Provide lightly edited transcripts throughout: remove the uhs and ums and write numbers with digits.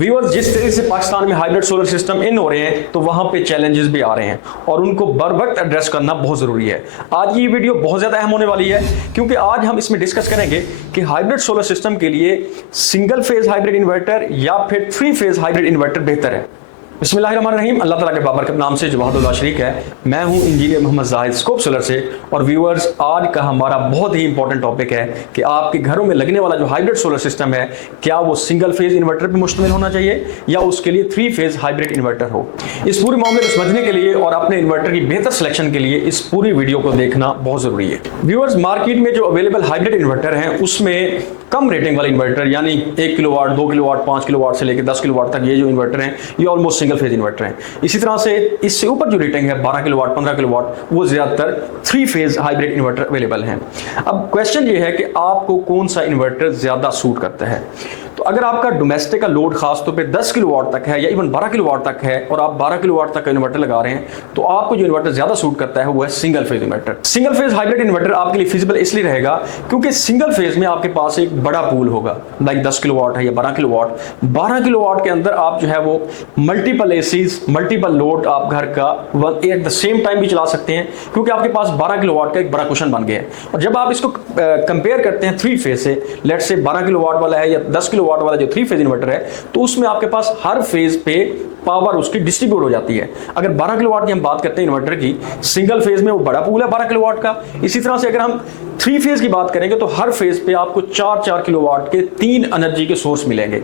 Viewers, जिस तरीके से पाकिस्तान में हाइब्रिड सोलर सिस्टम इन हो रहे हैं तो वहां पे चैलेंजेस भी आ रहे हैं और उनको बर वक्त एड्रेस करना बहुत जरूरी है। आज की ये वीडियो बहुत ज्यादा अहम होने वाली है क्योंकि आज हम इसमें डिस्कस करेंगे कि हाइब्रिड सोलर सिस्टम के लिए सिंगल फेज हाइब्रिड इन्वर्टर या फिर 3 फेज हाइब्रिड इन्वर्टर बेहतर है। बिस्मिल्लाहिर्रहमानिर्रहीम, अल्लाह ताला के बाबरकत नाम से जो वहादुल्लाह शरीक है। मैं हूं engineer Mohammad Zahid Scope Solar से। और व्यूअर्स, आज का हमारा बहुत ही इंपॉर्टेंट टॉपिक है कि आपके घरों में लगने वाला जो हाइब्रिड सोलर सिस्टम है, क्या वो सिंगल फेज इन्वर्टर पर मुश्तमिल होना चाहिए या उसके लिए 3 फेज हाइब्रिड इन्वर्टर हो। इस पूरे मामले को समझने के लिए और अपने इन्वर्टर की बेहतर सिलेक्शन के लिए इस पूरी वीडियो को देखना बहुत जरूरी है। व्यूअर्स, मार्केट में जो अवेलेबल हाइब्रिड इन्वर्टर हैं उसमें कम रेटिंग वाले इन्वर्टर यानी 1 किलोवाट, 2 किलोवाट, 5 किलोवाट से लेकर 10 किलोवाट तक ये जो इन्वर्टर हैं ये ऑलमोस्ट सिंगल फेज इन्वर्टर हैं। इसी तरह से इससे ऊपर जो रेटिंग है 12 किलोवाट, 15 किलोवाट, वो ज्यादातर 3 फेज हाइब्रिड इन्वर्टर अवेलेबल हैं। अब क्वेश्चन ये है कि आपको कौन सा इन्वर्टर ज्यादा सूट करता है। तो अगर आपका डोमेस्टिक का लोड खास तौर पे 10 किलोवाट तक है या इवन 12 किलोवाट तक है और आप 12 किलोवाट तक का इन्वर्टर लगा रहे हैं तो आपको जो इन्वर्टर ज्यादा सूट करता है वो है single phase inverter. Single phase hybrid inverter आपके लिए फिजिबल इसलिए रहेगा क्योंकि सिंगल फेज में आपके पास एक बड़ा पूल होगा, लाइक 10 किलोवाट है या 12 किलोवाट। 12 किलोवाट के अंदर आप जो है वो मल्टीपल एसीज, मल्टीपल लोड आप घर का एट द सेम टाइम भी चला सकते हैं क्योंकि आपके पास 12 किलोवाट का एक बड़ा कुशन बन गया है। और जब आप इसको कंपेयर करते हैं 3 फेज से, लेट्स से 12 किलोवाट वाला है या 10 किलोवाट वाला जो 3 फेज इन्वर्टर है, तो उसमें आपके पास हर फेज पे पावर उसकी डिस्ट्रीब्यूट हो जाती है। अगर 12 किलोवाट की हम बात करते हैं इन्वर्टर की, सिंगल फेज में वो बड़ा पूल है 12 किलोवाट का। इसी तरह से अगर हम 3 फेज की बात करेंगे तो हर फेज पे आपको 4-4 किलोवाट के 3 एनर्जी के सोर्स मिलेंगे।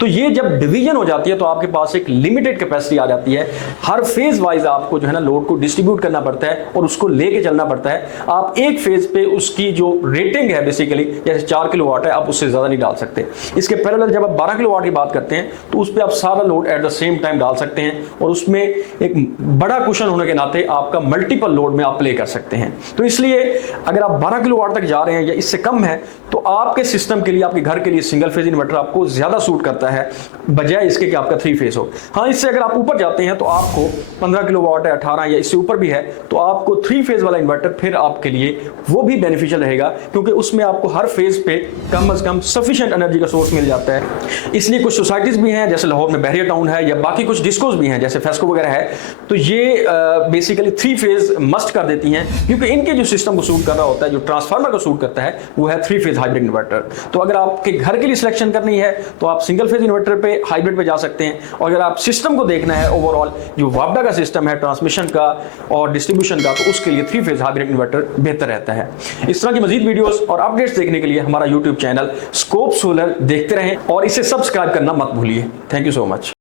तो ये जब डिवीजन हो जाती है तो आपके पास एक लिमिटेड कैपेसिटी आ जाती है। हर फेज वाइज आपको जो है ना लोड को डिस्ट्रीब्यूट करना पड़ता है और उसको लेके चलना पड़ता है। आप एक फेज पे उसकी जो रेटिंग है बेसिकली जैसे 4 किलोवाट है, आप उससे ज्यादा नहीं डाल सकते। इसके पैरेलल जब आप 12 किलोवाट की बात करते हैं तो उस पर आप सारा load at the same time डाल सकते हैं और उसमें एक बड़ा कुशन होने के नाते आपका मल्टीपल लोड में आप प्ले कर सकते हैं। तो इसलिए अगर आप 12 किलोवाट तक जा रहे हैं या इससे कम है तो आपके सिस्टम के लिए, आपके घर के लिए सिंगल फेज इन्वर्टर आपको ज्यादा सूट करता है बजाय इसके कि आपका 3 फेज हो। हाँ, इससे अगर आप ऊपर जाते हैं तो आपको 15 किलोवाट है, 18 या इससे ऊपर भी है तो आपको 3 फेज वाला इन्वर्टर फिर आपके लिए वो भी बेनिफिशियल रहेगा क्योंकि उसमें आपको हर फेज पे कम से कम सफिशिएंट एनर्जी का सोर्स मिल जाता है। इसलिए कुछ सोसाइटीज भी हैं जैसे लाहौर में बहरिया टाउन है या बाकी कुछ डिस्कोज भी हैं जैसे फेस्को वगैरह है, तो ये बेसिकली 3 फेज मस्ट कर देती हैं क्योंकि इनके जो सिस्टम को सूट कर रहा होता है, जो ट्रांसफार्मर को सूट करता है वो है 3 फेज हाइब्रिड इन्वर्टर। तो अगर आपके घर के लिए सिलेक्शन करनी है तो आप सिंगल फेज इन्वर्टर पे हाइब्रिड पे जा सकते हैं और अगर आप सिस्टम को देखना है ओवरऑल जो वापडा का सिस्टम है ट्रांसमिशन का और डिस्ट्रीब्यूशन का, तो उसके लिए 3 फेज हाइब्रिड इन्वर्टर बेहतर रहता है। इस तरह की मजीद वीडियोस और अपडेट्स देखने के लिए हमारा यूट्यूब चैनल स्कोप सोलर देखते रहें और इसे सब्सक्राइब करना मत भूलिए। Thank you so much.